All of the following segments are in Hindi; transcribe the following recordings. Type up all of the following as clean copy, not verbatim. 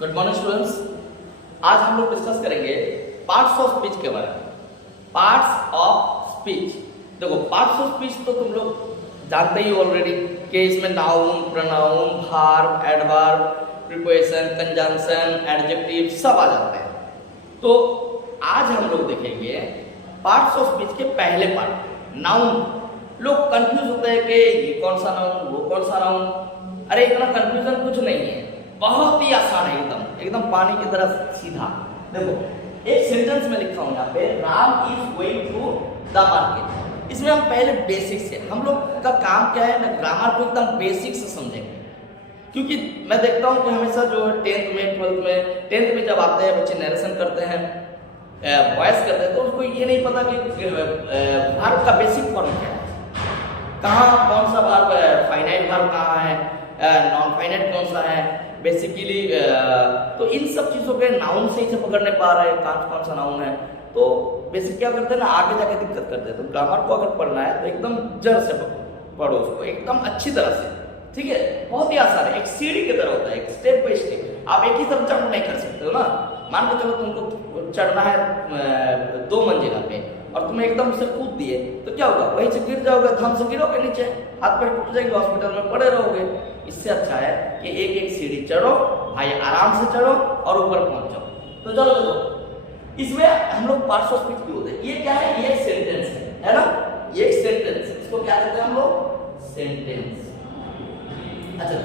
Good morning students. आज हम लोग डिस्कस करेंगे पार्ट्स ऑफ स्पीच के बारे में। पार्ट्स ऑफ स्पीच, देखो पार्ट्स ऑफ स्पीच तो तुम लोग जानते ही ऑलरेडी कि इसमें noun, pronoun, verb, adverb, preposition, conjunction, adjective सब आ जाते हैं। तो आज हम लोग देखेंगे पार्ट्स ऑफ स्पीच के पहले पार्ट, नाउन। लोग कंफ्यूज होते हैं कि ये कौन सा नाउन, वो कौन सा नाउन। अरे इतना कंफ्यूजन कुछ नहीं है, बहुत ही आसान है, एकदम पानी की तरह सीधा। देखो एक सेंटेंस में लिखा हूं यहाँ पे, Ram is going to the market. इसमें हम पहले बेसिक से, हम लोग का काम क्या है ना, ग्रामर को एकदम बेसिक से समझेंगे। क्योंकि मैं देखता हूँ कि हमेशा जो 10th में 12th में 10th में जब आते हैं बच्चे नरेशन करते हैं, वॉइस करते हैं, तो उसको ये नहीं पता कि वर्ब का बेसिक फॉर्म क्या है, कहाँ कौन सा वर्ब है, फाइनाइट वर्ब कहाँ है, नॉन फाइनाइट कौन सा है बेसिकली। तो इन सब चीजों के नाउन से ही पकड़ नहीं पा रहे कौन सा नाउन है। तो बेसिक क्या करते हैं ना, आगे जाके दिक्कत करते हैं। तो ग्रामर को अगर पढ़ना है तो एकदम जड़ से पढ़ो उसको एकदम अच्छी तरह से, ठीक है। बहुत ही आसान है, एक सीढ़ी की तरह होता है, एक स्टेप बाय स्टेप। आप एक ही तरफ जंप नहीं कर सकते हो ना। मान के चलो तुमको चढ़ना है 2 मंजिला पे और तुम्हें एकदम से कूद दिए तो क्या होगा, वहीं से गिर जाओगे, धम से गिरोगे नीचे, हाथ पैर टूट जाएंगे, हॉस्पिटल में पड़े रहोगे। इससे अच्छा है कि एक एक सीढ़ी चढ़ो भाई, आराम से चढ़ो और ऊपर पहुंच जाओ। तो चलो देखो, इसमें हम लोग पार्ट्स ऑफ स्पीच होते हैं। ये क्या है, ये एक सेंटेंस है ना, ये एक सेंटेंस, इसको क्या कहते हैं हम लोग, सेंटेंस। अच्छा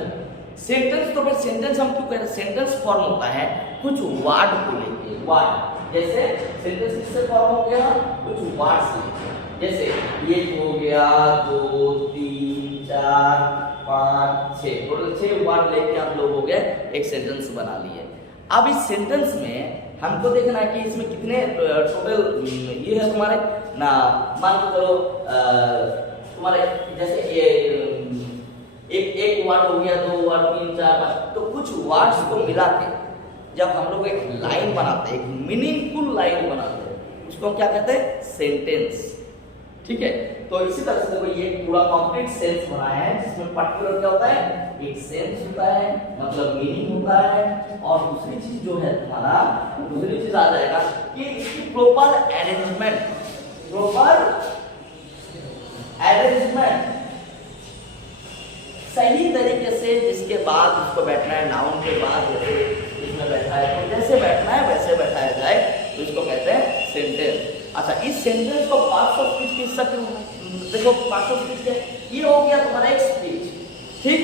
सेंटेंस, तो फिर सेंटेंस हम क्यों कह रहे हैं, सेंटेंस फॉर्म होता है कुछ वर्ड को लेके। वर्ड जैसे सेंटेंस किससे फॉर्म हो गया, कुछ वर्ड से। जैसे एक हो गया, 2 3 4 5 6, टोटल 6 वर्ड लेके आप लोग हो गए एक सेंटेंस बना लिए। अब इस सेंटेंस में हमको देखना है कि इसमें कितने टोटल ये है तुम्हारे ना। मान के चलो तुम्हारे जैसे एक वर्ड हो गया, 2 वर्ड, 3 4 5, तो कुछ वर्ड्स को मिला के जब हम लोग एक लाइन बनाते हैं, एक मीनिंगफुल लाइन बनाते हैं, उसको हम क्या कहते हैं, सेंटेंस। ठीक है, तो इसी तरह से देखो ये पूरा कंप्लीट सेंस बनाया है, जिसमें पर्टिकुलर क्या होता है, एक सेंस होता है, मतलब मीनिंग होता है। और दूसरी चीज जो है तुम्हारा, दूसरी चीज आ जाएगा कि इसकी प्रॉपर अरेंजमेंट, सही तरीके से, जिसके बाद उसको बैठना है, नाउन के बाद जैसे इसमें बैठा है तो जैसे बैठना है वैसे बैठाया जाए, तो इसको कहते हैं सेंटेंस। अच्छा इस सेंटेंस को पार्ट्स ऑफ स्पीच किस सकते, देखो पार्ट्स ऑफ स्पीच के ये हो गया तुम्हारा एक स्पीच, ठीक।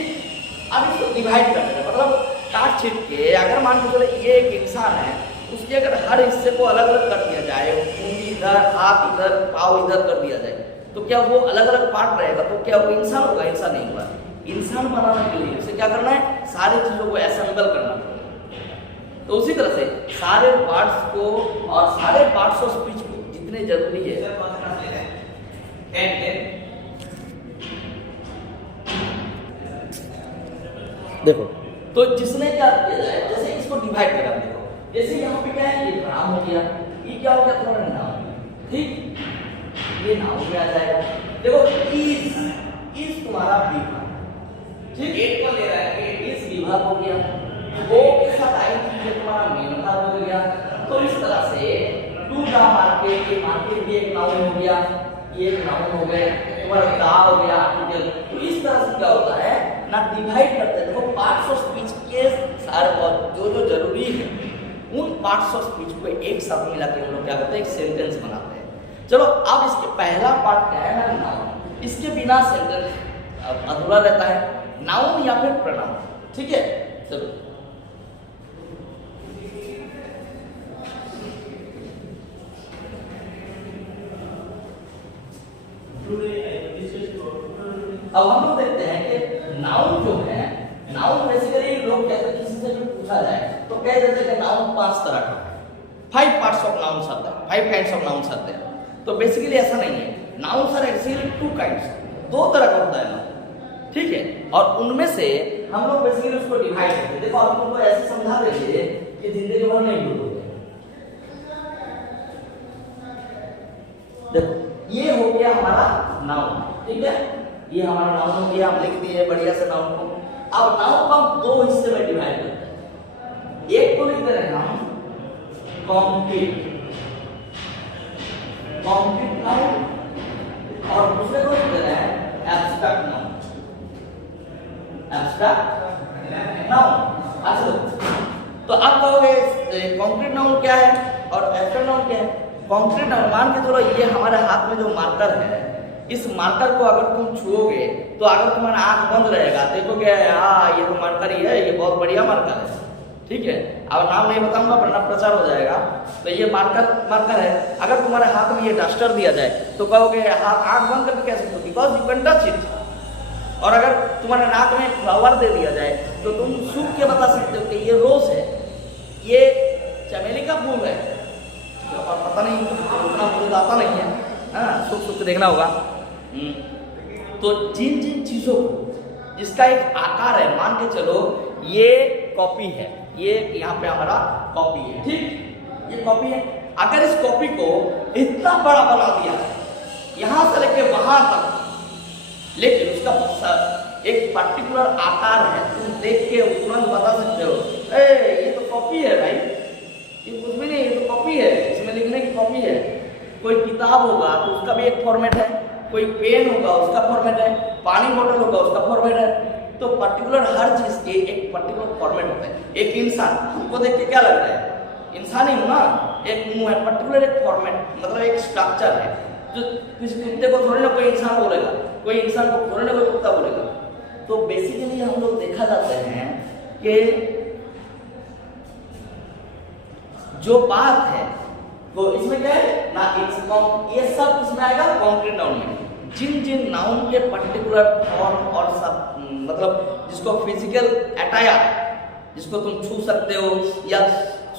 अब इसको डिवाइड करते हैं, मतलब काट छीट के, अगर मान के चलो ये एक इंसान है, उसके अगर हर हिस्से को अलग अलग कर दिया जाए, उंगली इधर, हाथ इधर, पाँव इधर कर दिया जाए, तो क्या वो अलग अलग पार्ट रहेगा, तो क्या वो इंसान होगा, इंसान नहीं होगा। इंसान बनाने के लिए उसे क्या करना है, सारी चीजों को असेंबल करना पड़ेगा। तो उसी तरह से सारे पार्ट्स को और सारे पार्ट्स ऑफ स्पीच को जितने जरूरी है, देखो तो जिसने क्या किया जाए, जैसे इसको डिवाइड करा, देखो जैसे यहाँ पे क्या है, ये नाम हो गया, ये क्या हो गया तुम्हारा नाम, ठीक, ये नाम में आ जाएगा। देखो इज तुम्हारा विभाग, ठीक, एक को ले रहा है, इस विभाग हो गया, वो के साथ आई चीज तुम्हारा मेन भाग हो गया। तो इस तरह से टू द मार्केट, ये मार्केट भी एक नाउन हो गया, ये एक नाउन हो गया, तुम्हारा दा हो गया आर्टिकल। तो इस तरह से क्या होता है ना, डिवाइड करते हैं। देखो पार्ट्स ऑफ स्पीच के सारे जो जरूरी है, उन पार्ट्स ऑफ स्पीच को एक साथ मिला के हम लोग क्या करते हैं, एक सेंटेंस बनाते हैं। चलो अब इसके पहला पार्ट क्या है ना, नाउन। इसके बिना सेंटेंस अधूरा रहता है, नाउन या फिर प्रोनाउन, ठीक है। चलो अब हम लोग देखते हैं कि नाउन जो है, नाउन बेसिकली लोग कहते हैं, किसी से भी पूछा जाए तो कह देते हैं कि नाउन 5 तरह का है, 5 पार्ट्स ऑफ नाउन आते हैं, 5 काइंड्स ऑफ नाउन आते हैं। तो बेसिकली ऐसा नहीं है, नाउन आर एक्चुअली 2 काइंड्स, 2 तरह का होता है नाउन, ठीक है। और उनमें से हम लोग बेसिकली उसको डिवाइड करते हैं। देखो हम तुमको ऐसे समझा देंगे कि जिंदगी भर नहीं भूलोगे। देखो ये हो गया हमारा नाउन, ठीक है, ये हमारा नाउन हो गया, हम लिख दिए बढ़िया से नाउन को। अब नाउन को हम 2 हिस्से में डिवाइड करते हैं, एक कॉन्क्रीट नाउन, और दूसरे को दे रहे हैं एब्स्ट्रैक्ट नाउन। Abstract noun. अच्छा, तो आप कहोगे कॉन्क्रीट नाउन क्या है और एब्स्ट्रैक्ट नाउन क्या है? कॉन्क्रीट नाउन, मान के चलो ये हमारे हाथ में जो मार्कर है, इस मार्कर को अगर तुम छुओगे तो अगर तुम्हारा आंख बंद रहेगा देखोगे हाँ ये तो मार्कर ही है, ये बहुत बढ़िया मार्कर है, ठीक है। अब नाम नहीं बताऊंगा वरना प्रचार हो जाएगा। तो ये मार्कर है। अगर तुम्हारे हाथ में ये डस्टर दिया जाए तो कहोगे हाथ आंख बंद करके कैसे, because you can touch it. और अगर तुम्हारे नाक में फ्लावर दे दिया जाए तो तुम सूख के बता सकते हो कि ये रोज है, ये चमेली का फूल है, और पता नहीं उतना मुझे आता नहीं है, हाँ सूख के देखना होगा। तो जिन चीजों को जिसका एक आकार है, मान के चलो ये कॉपी है, ये यहाँ पे हमारा कॉपी है, ठीक, ये कॉपी है। अगर इस कॉपी को इतना बड़ा बना दिया यहां से लेके वहां तक, लेकिन उसका एक पर्टिकुलर आकार है, तुम देख के तुरंत बता सकते हो ये तो कॉपी है भाई, ये कुछ भी नहीं, ये तो कॉपी है, इसमें लिखने की कॉपी है। कोई किताब होगा तो उसका भी एक फॉर्मेट है, कोई पेन होगा उसका फॉर्मेट है, पानी बोतल होगा उसका फॉर्मेट है। तो पर्टिकुलर हर चीज के एक पर्टिकुलर फॉर्मेट होता है। एक इंसान, हमको देख के क्या लग रहा है, इंसान ही हूं ना, एक मुंह है, पर्टिकुलर एक फॉर्मेट, मतलब एक स्ट्रक्चर है। जो किसी कुत्ते को थोड़ी ना कोई इंसान बोलेगा, कोई इंसान को थोड़ी ना कोई कुत्ता बोलेगा। तो बेसिकली हम लोग देखा जाते हैं कि जो बात है वो इसमें क्या है ना, ये सब इसमें आएगा कॉन्क्रीट नाउन में। जिन नाउन के पर्टिकुलर फॉर्म और सब, मतलब जिसको फिजिकल अटाया, जिसको तुम छू सकते हो या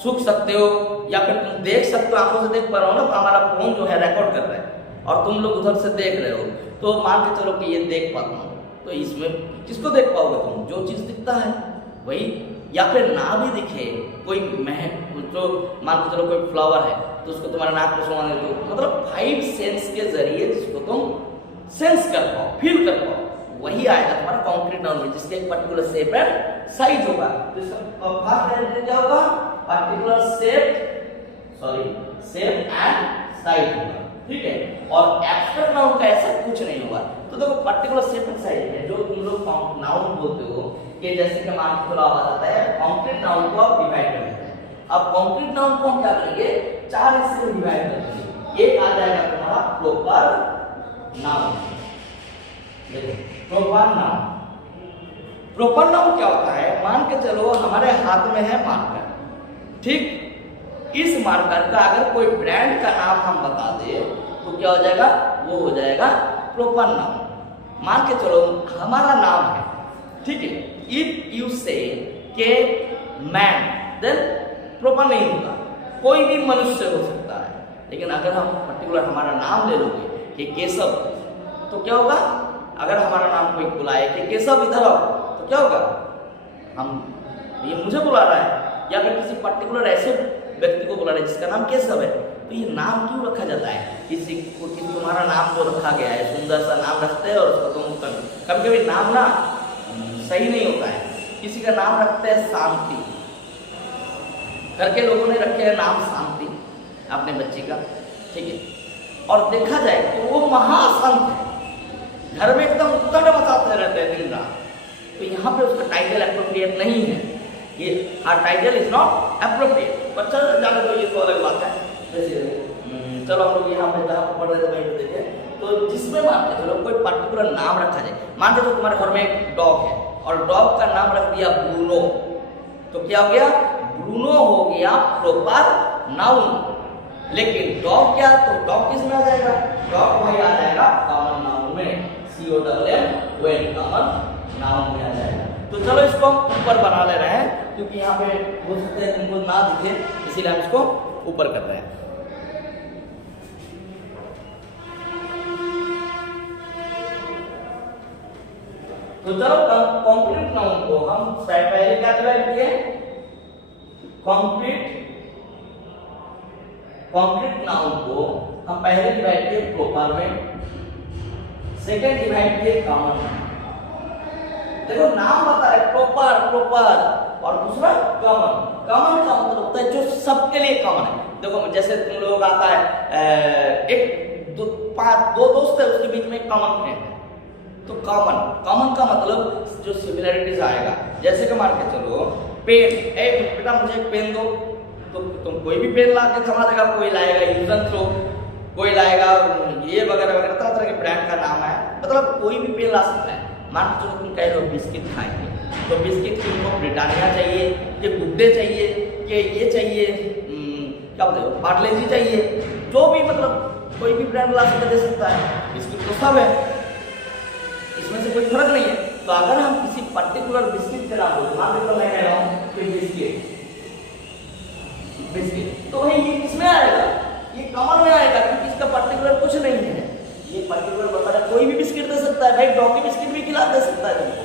सूख सकते हो या फिर तुम देख सकते हो, आंखों से देख पा रहे हो ना, तो हमारा फोन जो है रिकॉर्ड कर रहा है और तुम लोग उधर से देख रहे हो, तो मान के चलो कि ये देख पाता हूँ, तो इसमें किसको देख पाओगे तुम, जो चीज दिखता है वही। या फिर ना भी दिखे, कोई महक, जो मान के चलो कोई फ्लावर है तो उसको तुम्हारा नाक पे सुंघने दो, मतलब 5 सेंस के जरिए जिसको तुम सेंस कर पाओ, फील कर पाओ, वही आएगा तुम्हारा कॉन्क्रीट नाउन में, जिसके एक पर्टिकुलर शेप एंड साइज होगा। तो इसका फर्स्ट डेरिवेटिव क्या होगा, पर्टिकुलर शेप एंड साइज होगा, ठीक है। और एब्स्ट्रैक्ट नाउन का ऐसा कुछ नहीं होगा। तो देखो पर्टिकुलर शेप एंड साइज है जो तुम लोग नाउन बोलते हो, कि जैसे कि मान के चलो आ जाता है कॉन्क्रीट नाउन को आप डिवाइड कर देते हैं। अब कॉन्क्रीट नाउन को हम क्या करेंगे, 4 हिस्से में डिवाइड कर देंगे। एक आ जाएगा तुम्हारा प्रॉपर नाउन। देखो प्रॉपर नाउन, प्रॉपर नाउन क्या होता है, मान के चलो हमारे हाथ में है मार्कर, ठीक, इस मार्कर का अगर कोई ब्रांड का नाम हम बता दे तो क्या हो जाएगा, वो हो जाएगा प्रॉपर नाउन। मान के चलो हमारा नाम है, ठीक है, इफ यू से के मैन, देन प्रॉपर नहीं होगा, कोई भी मनुष्य हो सकता है। लेकिन अगर हम पर्टिकुलर हमारा नाम ले लोगे कि केशव, तो क्या होगा, अगर हमारा नाम कोई बुलाए कि केशव इधर आओ, तो क्या होगा, हम ये मुझे बुला रहा है, या फिर किसी पर्टिकुलर ऐसे व्यक्ति को बुला रहा है जिसका नाम केशव है, तो ये नाम क्यों रखा जाता है, किसी को तुम्हारा नाम जो रखा गया है, सुंदर सा नाम रखते हैं और उसको तुम कभी कभी नाम ना सही नहीं होता है। किसी का नाम रखते हैं शांति, घर के लोगों ने रखे हैं नाम शांति अपने बच्चे का, ठीक है, और देखा जाए तो वो महासंत है, घर में एकदम उत्तर मचाते रहते हैं दिन रात, तो यहाँ पे उसका टाइटल एप्रोप्रिएट नहीं है, ये our title is not appropriate. बच्चा जाने दो, ये तो अलग बात है। चलो हम लोग यहाँ पे जहाँ पर पढ़ रहे थे वहीं पे देखें, तो जिसमें मान के चलो कोई पर्टिकुलर नाम रखा जाए, मान के चलो तुम्हारे घर में एक डॉग है और डॉग का नाम रख दिया ब्रूनो, तो क्या हो गया, ब्रूनो हो गया प्रॉपर नाउन। लेकिन डॉग क्या, तो डॉग किस में आ जाएगा, डॉग वही आ जाएगा कॉमन नाउन में, COMMON कॉमन नाउन में आ जाएगा। तो चलो इसको हम ऊपर बना ले रहे हैं, क्योंकि यहाँ पे हो सकता है तुमको ना दिखे, इसीलिए हम इसको ऊपर कर रहे हैं। तो चलो कॉन्क्रीट नाउन को हम पहले क्या डिवाइड किए, कॉन्क्रीट नाउन को हम पहले डिवाइड किए प्रॉपर में, सेकंड डिवाइड किए कॉमन। देखो नाम बता रहे प्रॉपर और दूसरा कॉमन। कॉमन का मतलब होता है जो सबके लिए कॉमन है, देखो जैसे तुम लोगों का आता है दो दोस्त है, उसके बीच में एक कॉमन फ्रेंड है, तो कॉमन का मतलब जो सिमिलरिटीज आएगा, जैसे कि मान के चलो पेन, बेटा मुझे एक पेन दो, तो तुम कोई भी पेन ला के थमा देगा, कोई लाएगा यूज एंड थ्रो, कोई लाएगा ये वगैरह वगैरह, तरह तरह के ब्रांड का नाम है, मतलब कोई भी पेन ला सकता है। मान के चलो तुम कह रहे हो बिस्किट खाएंगे, तो बिस्किट की तुमको ब्रिटानिया चाहिए, कि गुड डे चाहिए, कि ये चाहिए, क्या बोलते हो, पार्ले-जी चाहिए, जो भी मतलब कोई भी ब्रांड ला सकता दे सकता है, बिस्किट तो सब है, इसमें से कोई फर्क नहीं है। तो अगर हम किसी पर्टिकुलर बिस्किट के नाम बोलते, मान लो मैं कह रहा हूँ कि बिस्किट, तो भाई ये किसमें आएगा, ये कॉमन में आएगा, क्योंकि इसका पर्टिकुलर कुछ नहीं है, ये पर्टिकुलर बता रहा, कोई भी बिस्किट दे सकता है भाई, डॉगी बिस्किट भी खिला दे सकता है तुमको,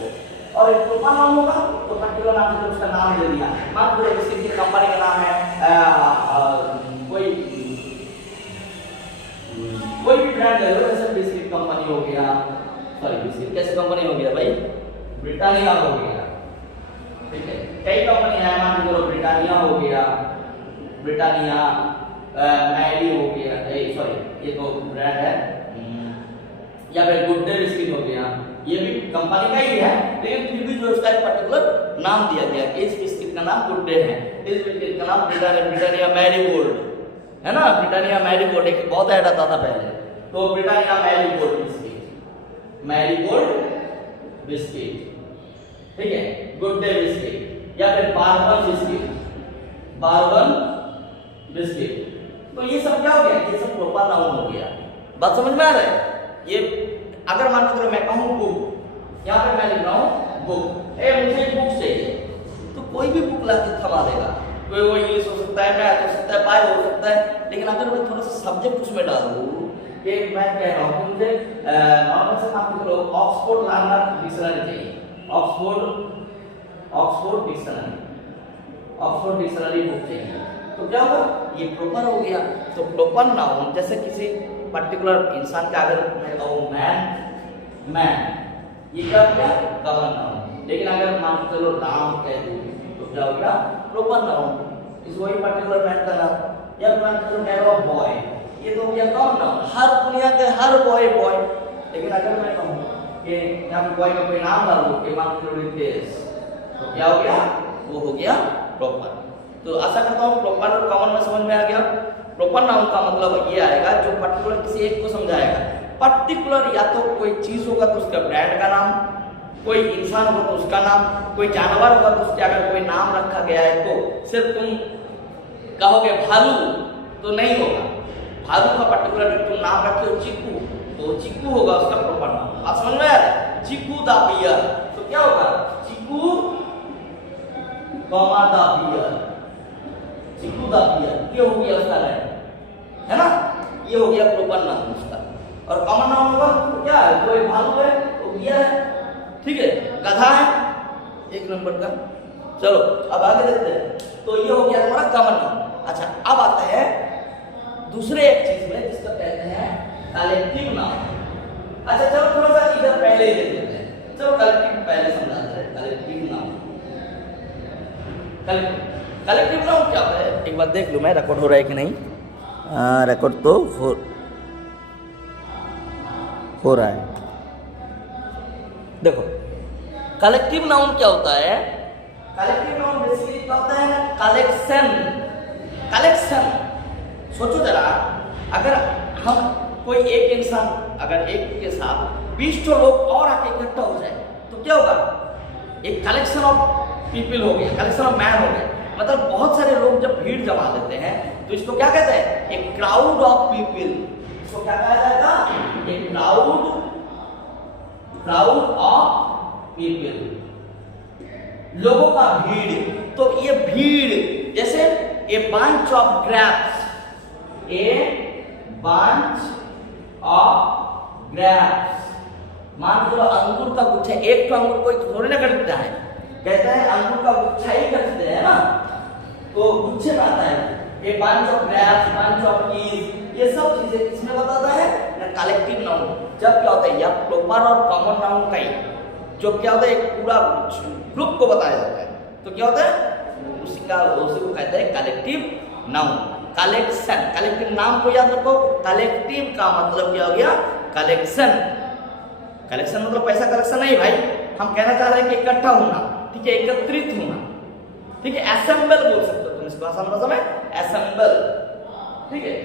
और एक प्रोपर नाम होगा तो पर्टिकुलर नाम से उसका नाम ले लिया। मान लो बिस्किट की कंपनी का नाम है कोई भी ब्रांड ले लो, जैसे बिस्किट कंपनी हो गया, सॉरी बिस्किट कैसे कंपनी हो गया भाई, ब्रिटानिया हो गया, ठीक है, कई कंपनी है, मान लो ब्रिटानिया हो गया, ब्रिटानिया, मैरी हो गया, सॉरी ये तो ब्रांड है, या फिर गुड डे बिस्किट हो गया, ये भी कंपनी का ही है, लेकिन फिर भी जो उसका एक पर्टिकुलर नाम दिया गया कि इस बिस्किट का नाम गुड डे है, इस बिस्किट का नाम ब्रिटानिया मैरी गोल्ड है ना, ब्रिटानिया मैरी गोल्ड एक बहुत ऐड आता था पहले, तो Britannia Marie Gold biscuit, Marie Gold biscuit, ठीक है, गुड डे बिस्किट, या फिर बारबन बिस्किट, बारबन बिस्किट, तो ये सब क्या हो गया, ये सब प्रॉपर नाउन हो गया। बात समझ में आ रहा है? ये अगर मान लो मैं कहूँ बुक, यहाँ पे मैं लिख रहा हूँ बुक, मुझे बुक चाहिए, तो कोई भी बुक लाके थमा देगा, कोई वो इंग्लिश हो सकता है, मैथ हो सकता है, बायो हो सकता है, लेकिन अगर मैं थोड़ा सा सब्जेक्ट उसमें डाल दूँ कि मैं कह रहा हूँ कि मुझे नॉर्मल से काम करो ऑक्सफोर्ड लर्नर डिक्शनरी चाहिए, ऑक्सफोर्ड डिक्शनरी बुक चाहिए, तो क्या होगा, ये प्रॉपर हो गया। तो प्रॉपर नाउन जैसे किसी पर्टिकुलर इंसान का अगर मैं कहूँ मैन, ये क्या हो गया, कॉमन नाउन, लेकिन अगर मान चलो राम कह दूँ तो क्या हो गया, प्रॉपर नाउन, इस वही पर्टिकुलर मैन का नाम, या मान चलो कह रहा हूँ बॉय, ये तो हो गया कॉमन नाउन, हर दुनिया के हर बॉय, लेकिन अगर मैं कहूँ कि यहाँ पे बॉय का कोई नाम डाल दो कि मान चलो रितेश, तो क्या हो गया, वो हो गया प्रॉपर। तो आशा करता हूँ प्रॉपर और कॉमन में समझ में आ गया। प्रॉपर नाउन का मतलब ये आएगा जो पर्टिकुलर किसी एक को समझाएगा, पर्टिकुलर या तो कोई चीज होगा तो उसका ब्रांड का नाम, कोई इंसान होगा तो उसका नाम, कोई जानवर होगा तो उसके अगर कोई नाम रखा गया है, तो सिर्फ तुम कहोगे भालू तो नहीं होगा, भालू का पर्टिकुलर तुम नाम रखे हो चिक्कू, तो चिक्कू होगा उसका प्रॉपर नाम। आप समझ में आ रहा है, चिक्कू द बियर, तो क्या होगा, Chikku comma the bear, Chikku the bear, ये हो गया उसका नाम, है ना, ये हो गया प्रॉपर नाम उसका। और कॉमन नाउन होगा तो क्या है, कोई भालू है तो बियर है, ठीक है, गधा है, एक नंबर का। चलो अब आगे देखते हैं, तो ये हो गया हमारा कॉमन नाउन। अच्छा अब आता है दूसरे एक चीज में जिसको कहते हैं कलेक्टिव नाउन। अच्छा चलो थोड़ा सा इधर पहले ही देख लेते हैं, चलो कलेक्टिव पहले समझाते हैं, कलेक्टिव नाउन। कलेक्टिव नाउन क्या होता है, एक बार देख लो मैं रिकॉर्ड हो रहा है कि नहीं, रिकॉर्ड तो हो रहा है। देखो कलेक्टिव नाउन क्या होता है, कलेक्टिव नाउन बेसिकली क्या होता है, कलेक्शन। सोचो जरा, अगर हम कोई एक इंसान अगर एक के साथ 20 लोग और आके इकट्ठा हो जाए तो क्या होगा, एक कलेक्शन ऑफ पीपल हो गया, कलेक्शन ऑफ मैन हो गया, मतलब बहुत सारे लोग जब भीड़ जमा लेते हैं तो इसको क्या कहते हैं, एक क्राउड ऑफ पीपल। इसको क्या कहा जाएगा, एक क्राउड ऑफ पीपल, लोगों का भीड़। तो ये भीड़ जैसे a bunch of grapes, a bunch of grapes, मान लो अंगूर का गुच्छा, एक तो अंगूर कोई थोड़ी ना खरीदता है, कहते हैं अंगूर का गुच्छा ही खरीदते हैं ना, तो गुच्छे में आता है a bunch of grapes, bunch of keys, ये सब चीजें किसमें बताता है, कलेक्टिव नाउन। जब क्या होता है, या प्रॉपर और कॉमन नाउन का ही जो क्या होता है एक पूरा ग्रुप को बताया जाता है, तो क्या होता है उसी को कहते हैं कलेक्टिव नाउन। कलेक्शन, कलेक्टिव नाम को याद रखो, कलेक्टिव का मतलब क्या हो गया, कलेक्शन। कलेक्शन मतलब पैसा कलेक्शन नहीं भाई, हम कहना चाह रहे हैं कि इकट्ठा होना, ठीक है, एकत्रित होना, ठीक है, असेंबल बोल सकते हो तुम इसको, आसान भाषा में असेंबल, ठीक है।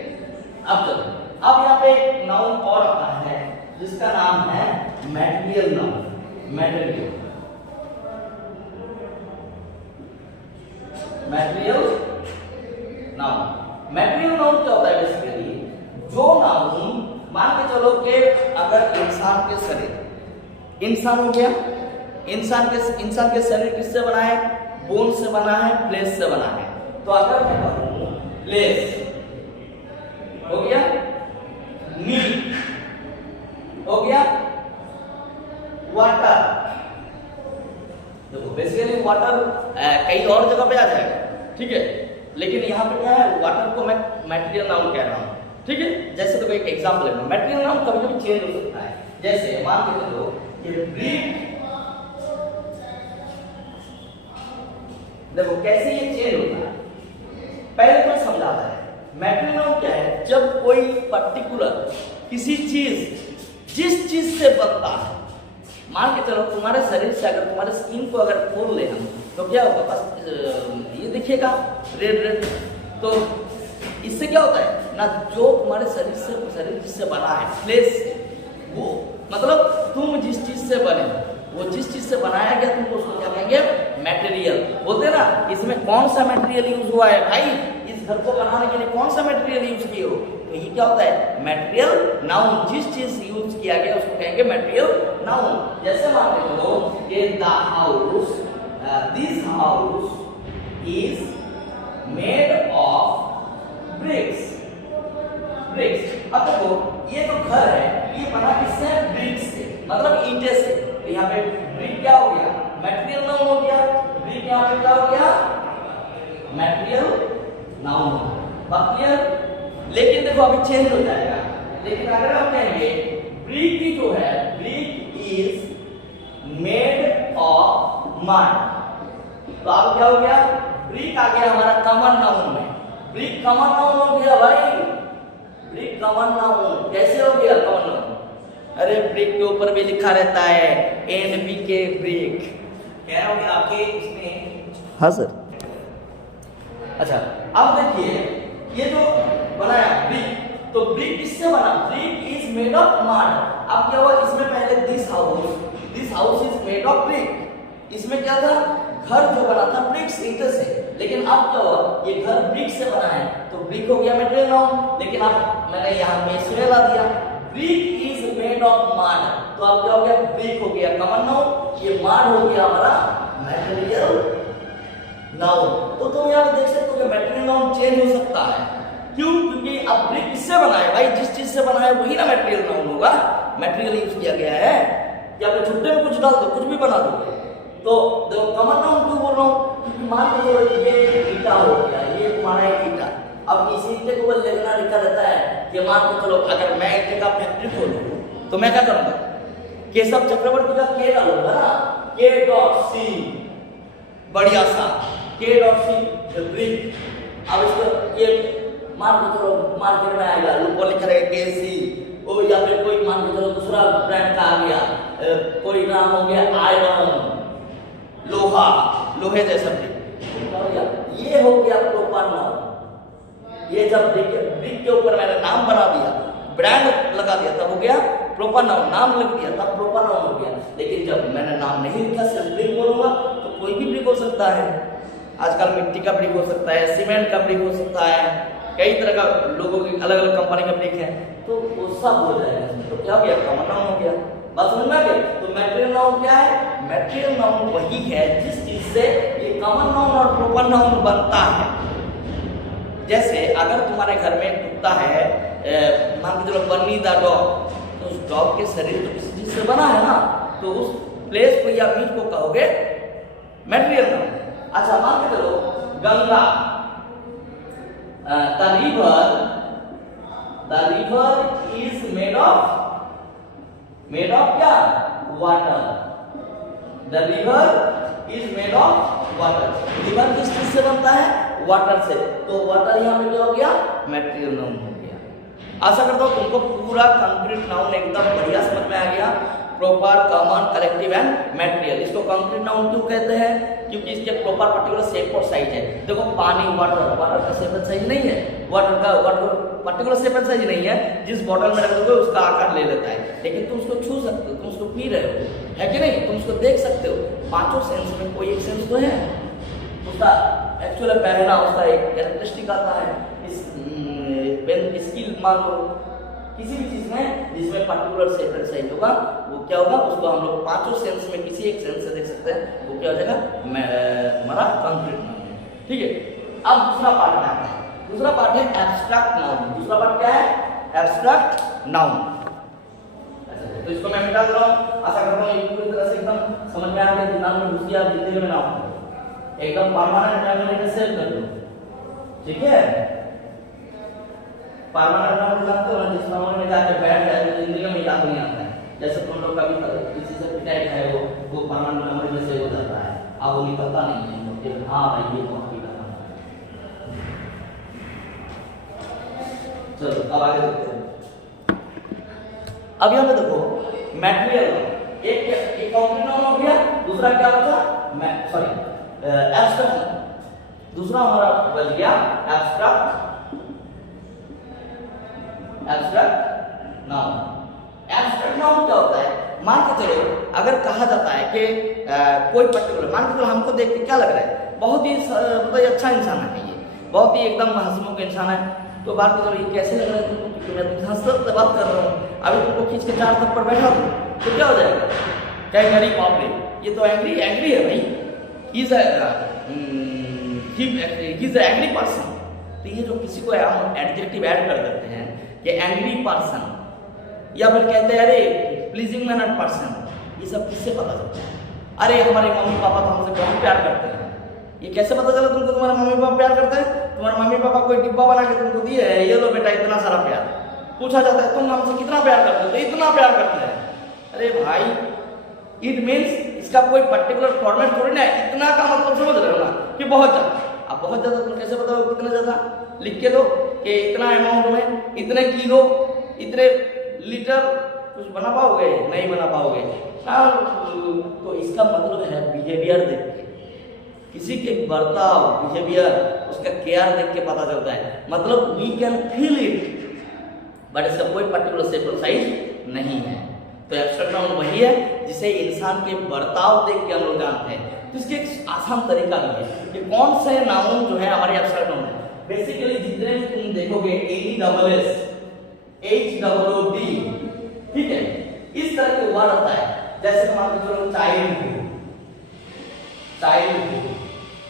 अब चलो, अब यहाँ पे एक नाउन और आता है जिसका नाम है material noun, material, material noun. Material noun क्या होता है बेसिकली, जो नाउन मान के चलो कि अगर इंसान के शरीर, इंसान हो गया, इंसान के शरीर किससे बना है, बोन से बना है, फ्लेश से बना है। तो अगर मैं कहूं फ्लेश हो गया, मीट हो गया, वाटर, देखो बेसिकली वाटर कई और जगह पे आ जाएगा, ठीक है, लेकिन यहाँ पे क्या है, वाटर को मैं मैटेरियल नाउन कह रहा हूँ, ठीक है। जैसे तो एक एग्जांपल है, मैटेरियल नाउन कभी कभी चेंज हो सकता है, जैसे मान के चलो ये ब्रिक, देखो कैसे ये चेंज होता है, पहले तो समझाता है। मैटेरियल नाउन क्या है, जब कोई पर्टिकुलर किसी चीज, जिस चीज से बनता है, मान के चलो तुम्हारे शरीर से अगर तुम्हारे स्किन को अगर खोल ले हम, तो क्या होगा, बस ये दिखेगा रेड रेड, तो इससे क्या होता है ना, जो तुम्हारे शरीर से, शरीर जिससे बना है, फ्लेश से, वो मतलब तुम जिस चीज से बने, वो जिस चीज से बनाया गया, तुमको उसको क्या कहेंगे, मटेरियल बोलते हैं ना। इसमें कौन सा मटेरियल यूज हुआ है भाई, इस घर को बनाने के लिए कौन सा मटेरियल यूज किए हो, तो ये क्या होता है, मटेरियल नाउन, जिस चीज यूज किया गया उसको कहेंगे मटेरियल नाउन। जैसे मान के चलो कि the house, this house is made of bricks, bricks. अब देखो ये जो घर है ये बना किससे, ब्रिक्स से, मतलब ईंटे से। तो यहाँ पे ब्रिक क्या हो गया, मटेरियल नाउन हो गया, ब्रिक यहाँ पे क्या हो गया, मटेरियल नाउन, बाकी लेकिन देखो अभी चेंज हो जाएगा। लेकिन अगर हम कहेंगे ब्रिक की जो है, brick is made of mud, तो अब क्या हो गया, ब्रिक आ गया हमारा कॉमन नाउन में, ब्रिक कॉमन नाउन हो गया भाई, ब्रिक कॉमन नाउन कैसे हो गया कॉमन नाउन, अरे ब्रिक के ऊपर भी लिखा रहता है NBK ब्रिक, कह रहा हूं आपके इसमें, हाँ सर। अच्छा अब देखिए ये जो बनाया ब्रिक, तो ब्रिक किससे बना, brick is made of mud. अब क्या हुआ, इसमें पहले this house is made of brick, इसमें क्या था, घर जो बना था ब्रिक से, ईंटे से, लेकिन अब क्या हुआ, ये घर ब्रिक से बना है, तो ब्रिक हो गया मटेरियल नाउन। लेकिन अब मैंने यहाँ में इसमें ला दिया, brick is made of mud, तो अब क्या हो गया, ब्रिक हो गया कॉमन नाउन, ये मड हो गया हमारा मटेरियल नाउन। तो तुम यहाँ पे देख सकते हो कि मटेरियल नाउन चेंज हो सकता है, क्यों, क्योंकि अब ब्रिक किससे बना है भाई, जिस चीज से बना है वही ना मटेरियल नाउन होगा, मटेरियल यूज किया गया है, या फिर छुट्टे में कुछ डाल दो, कुछ भी बना दो। तो देखो कॉमन नाउन क्यों बोल रहा हूँ, क्योंकि मान लो ये ईटा हो गया, ये तुम्हारा एक ईटा, अब इस ईटे को लिखना लिखा रहता है कि मान के चलो अगर मैं ईटे का फैक्ट्री खोलूं तो मैं क्या करूंगा, केशव चक्रवर्ती का के डालूंगा ना, K.C, बढ़िया सा K.C ब्रिक। अब इसको ये मान के चलो मार्केट में आएगा, ऊपर लिखा रहेगा KC, ओ या फिर कोई मान के चलो दूसरा ब्रांड का आ गया, कोई नाम हो गया आयरन, लोहा, लोहे जैसा ब्रिक, ये हो गया प्रोपर नाउन। ये जब ब्रिक के ऊपर मैंने नाम बना दिया, ब्रांड लगा दिया, तब हो गया प्रोपर नाउन, नाम लग दिया तब प्रोपर नाउन हो गया। लेकिन जब मैंने नाम नहीं लिखा, सिर्फ ब्रिक बोलूंगा, तो कोई भी ब्रिक हो सकता है, आजकल मिट्टी का ब्रिक हो सकता है, सीमेंट का ब्रिक हो सकता है, कई तरह का लोगों की अलग अलग कंपनी का ब्रिक है, तो वो सब हो जाएगा। तो क्या हो गया, कॉमन नाउन हो गया, बात समझ में आ गई। तो मैटेरियल नाउन क्या है, मैटेरियल नाउन वही है जिस चीज से ये कॉमन नाउन और प्रोपर नाउन बनता है। जैसे अगर तुम्हारे घर में कुत्ता है, मान के चलो बन्नी द डॉग, तो उस डॉग के शरीर तो किसी चीज से बना है ना, तो उस प्लेस को या बीच को कहोगे मैटेरियल नाउन। अच्छा मान के चलो Ganga, the river is made of क्या, water, the river is made of water. River किस चीज से बनता है, वाटर से, तो वाटर यहाँ पे क्या हो गया, मैटेरियल नाउन हो गया। आशा करता हूँ तुमको पूरा कंक्रीट नाउन एकदम बढ़िया समझ में आ गया। Proper, common, collective and material. इसको कंक्रीट नाउन क्यों कहते हैं, क्योंकि इसके प्रॉपर पर्टिकुलर शेप और साइज है। देखो पानी, वाटर, वाटर का शेप एंड साइज नहीं है, water particular shape and size नहीं है, जिस बॉटल में रख दोगे उसका आकार ले लेता है, लेकिन तुम उसको छू सकते हो, तुम उसको पी रहे हो, है कि नहीं, तुम उसको देख सकते हो। पांचों सेंस में कोई एक सेंस तो है, उसका एक्चुअल पहना, उसका एक कैरेक्टरिस्टिक आता है। स्किल मान लो किसी भी चीज में जिसमें पर्टिकुलर शेप एंड साइज होगा, वो क्या होगा, उसको हम लोग पांचों सेंस में किसी एक सेंस से देख सकते हैं, वो क्या हो जाएगा, हमारा कंक्रीट नाउन है। ठीक है, अब दूसरा पार्ट में आता है। दूसरा पार्ट है एब्स्ट्रैक्ट नाउन। दूसरा पार्ट क्या है, एब्स्ट्रैक्ट नाउन। तो इसको मैं मिटा दे रहा हूँ। आशा करता हूँ ये पूरी तरह से एकदम समझ में आ गया, दिमाग में घुस गया, जितने में नाउन एकदम परमानेंट मेमोरी में सेव कर लो। ठीक है, परमानेंट नाउन जानते हो ना, जिस नाउन में जाके बैठ जाए तो जिंदगी में याद नहीं आता है। जैसे तुम लोग कभी किसी से पिटाई खाए हो, वो परमानेंट मेमोरी में सेव हो जाता है, अब वो निकलता नहीं है कि हाँ भाई ये बहुत पीटा था। चलो अब आगे देखते हैं। अब यहाँ पे देखो मैटेरियल, एक कंक्रीट नाउन हो गया, दूसरा क्या बचा, एब्स्ट्रैक्ट। दूसरा हमारा बच गया एब्स्ट्रैक्ट नाउन। एब्स्ट्रैक्ट नाउन क्या होता है, मान के चलो अगर कहा जाता है कि कोई पर्टिकुलर, मान के चलो हमको देख के क्या लग रहा है, बहुत ही मतलब अच्छा इंसान है, ये बहुत ही एकदम हंसमुख इंसान है, तो बात के चलो ये कैसे लग रहा है तुमको, क्योंकि मैं तुमसे हंसते बात कर रहा हूँ, अभी तुमको खींच के चार थप्पड़ बैठा दूं तो क्या हो जाएगा, क्या अरे बाप रे ये तो एंग्री है भाई, ही इज एंग्री पर्सन। तो ये जो किसी को हम एडजेक्टिव ऐड कर देते हैं कि एंग्री पर्सन, या फिर कहते हैं अरे प्लीजिंग मैनर्ड पर्सन, ये सब किससे पता चलता है, अरे हमारे मम्मी पापा तो हमसे बहुत प्यार करते हैं। ये कैसे पता चला तुमको तुम्हारे मम्मी पापा प्यार करते हैं, तुम्हारे मम्मी पापा कोई डिब्बा बना के तुमको दिए है, ये लो बेटा इतना सारा प्यार, पूछा जाता है तुम हमसे कितना प्यार करते हो, तो इतना प्यार करते हैं। अरे भाई इट मीन्स इसका कोई पर्टिकुलर फॉर्मेट थोड़ी ना है, इतना का मतलब समझ रहे हो ना कि बहुत ज्यादा। अब बहुत ज्यादा तुम कैसे बताओ कितना ज्यादा, लिख के दो कि इतना अमाउंट में इतने किलो इतने लीटर, कुछ बना पाओगे, नहीं बना पाओगे। तो इसका मतलब है बिहेवियर देख के, किसी के बर्ताव, बिहेवियर, उसका केयर देख के पता चलता है, मतलब we can feel it, but इसका कोई पर्टिकुलर शेप और साइज नहीं है। तो एब्स्ट्रैक्ट नाउन वही है जिसे इंसान के बर्ताव देख के हम लोग जानते हैं। तो इसके एक आसान तरीका भी है कि कौन से नाउन जो है हमारे एब्स्ट्रैक्ट नाउन है। बेसिकली जितने भी तुम देखोगे AESS, HOOD, ठीक है, इस तरह के वर्ड आता है। जैसे हम आपको चलो चाइल्डहुड,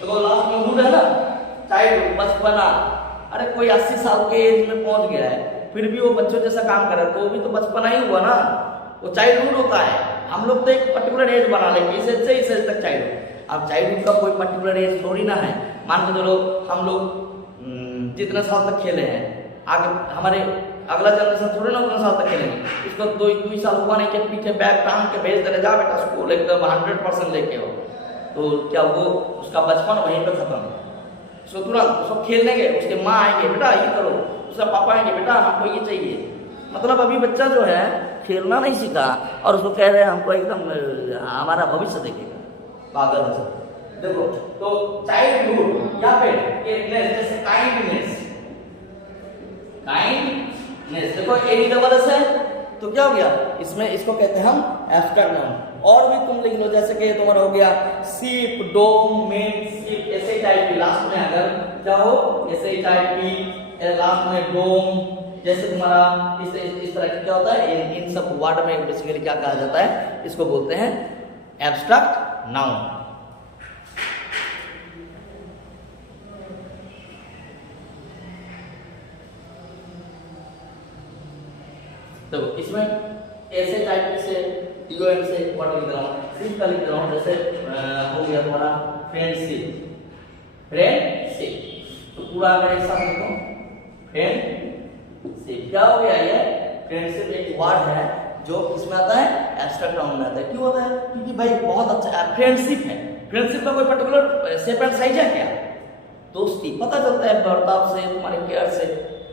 तो लास्ट में हुड है ना, चाइल्डहुड बचपना। अरे कोई 80 साल के एज में पहुंच गया है फिर भी वो बच्चों जैसा काम कर रहा है, तो वो भी तो बचपना ही हुआ ना, वो चाइल्डहुड होता है। हम लोग तो एक पर्टिकुलर एज बना लेंगे, इस एज से इस एज तक चाइल्डहुड। अब चाइल्डहुड का कोई पर्टिकुलर एज थोड़ी ना है। मान के चलो हम लोग जितने साल तक खेले हैं, आगे हमारे अगला जनरेशन थोड़े ना उतने साल तक खेलेंगे, इसको 2 साल हुआ नहीं कि पीछे बैग टांग के भेज देने, जा बेटा स्कूल एकदम 100% लेके हो, तो क्या वो उसका बचपन वहीं पर खत्म है। उसको तुरंत उसको खेलने गए, उसके माँ आएंगे बेटा ये करो, उसका पापा आएंगे बेटा हमको ये चाहिए। मतलब अभी बच्चा जो है खेलना नहीं सीखा और उसको कह रहे हैं हमको एकदम हमारा भविष्य देखेगा, पागल है। देखो तो चाइल्डहुड या फिर जैसे काइंडनेस, देखो AESS है तो क्या हो गया, इसमें इसको कहते हैं हम एब्स्ट्रैक्ट नाउन। और भी तुम लिख लो, जैसे कि तुम्हारा हो गया शिप, डोम, मेन, शिप, SHIP लास्ट में अगर क्या हो SHIP लास्ट में डोम, जैसे तुम्हारा इस तरह क्या होता है, इन सब वर्ड में बेसिकली क्या कहा जाता है, इसको बोलते हैं एब्स्ट्रैक्ट नाउन। तो इसमें ऐसे टाइप से TOM से वर्ड लिख रहा हूँ, सिर्फ का लिख रहा हूँ, जैसे हो गया तुम्हारा फ्रेंडशिप, तो पूरा अगर एक साथ लिखो फ्रेंडशिप, क्या हो गया ये फ्रेंडशिप एक वर्ड है जो इसमें आता है एब्स्ट्रैक्ट नाउन में आता है। क्यों होता है, क्योंकि भाई बहुत अच्छा फ्रेंडशिप है। फ्रेंडशिप का कोई पर्टिकुलर शेप एंड साइज है क्या, दोस्ती, पता चलता है बर्ताव से, तुम्हारे केयर से,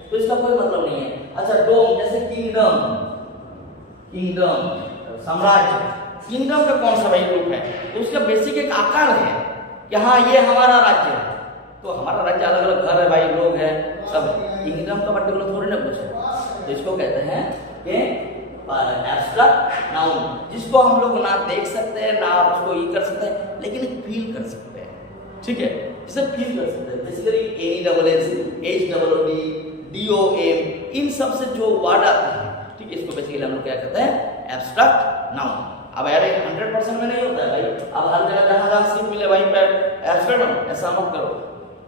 तो इसका कोई मतलब नहीं है। अच्छा डोम, जैसे किंगडम, किंगडम साम्राज्य, किंगडम का कौन सा भाई रूप है? तो उसका बेसिक एक आकार है कि हाँ ये हमारा राज्य है, तो हमारा राज्य अलग अलग घर है भाई, लोग हैं सब है। किंगडम का पर्टिकुलर थोड़ी ना कुछ है, तो इसको कहते हैं कि एब्स्ट्रैक्ट नाउन, जिसको हम लोग ना देख सकते हैं ना उसको ये कर सकते हैं, लेकिन फील कर सकते हैं, ठीक है, इसे फील कर सकते हैं। बेसिकली AESS, HEEDOM, इन सब से जो वर्ड आते हैं, ठीक है, इसको बेसिकली हम लोग क्या कहते हैं? Abstract noun. अब यार 100% में नहीं होता है भाई, अब हर जगह जहाँ जहाँ सीट मिले वहीं पर एब्स्ट्रैक्ट नाउन, ऐसा मत करो,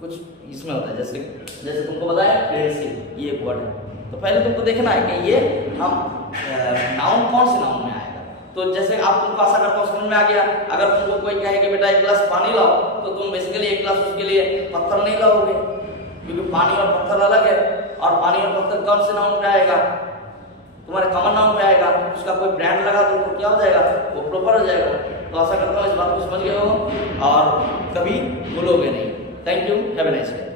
कुछ इसमें होता है, जैसे तुमको बताया फ्रेंडशिप, ये एक वर्ड है, तो पहले तुमको देखना है कि ये हम नाउन कौन से नाउन में आएगा। तो जैसे आप तुमको आशा करता हूँ समझ में आ गया। अगर तुमको कोई कहे कि बेटा 1 गिलास पानी लाओ, तो तुम बेसिकली 1 गिलास उसके लिए पत्थर नहीं लाओगे, क्योंकि पानी और पत्थर अलग है, और पानी और पत्थर कौन से नाउन पे आएगा? तुम्हारे कॉमन नाउन पे आएगा। उसका कोई ब्रांड लगा दो तो क्या हो जाएगा? वो प्रॉपर हो जाएगा। तो आशा करता हूँ इस बात को समझ गए हो और कभी भूलोगे नहीं। Thank you, have a nice day.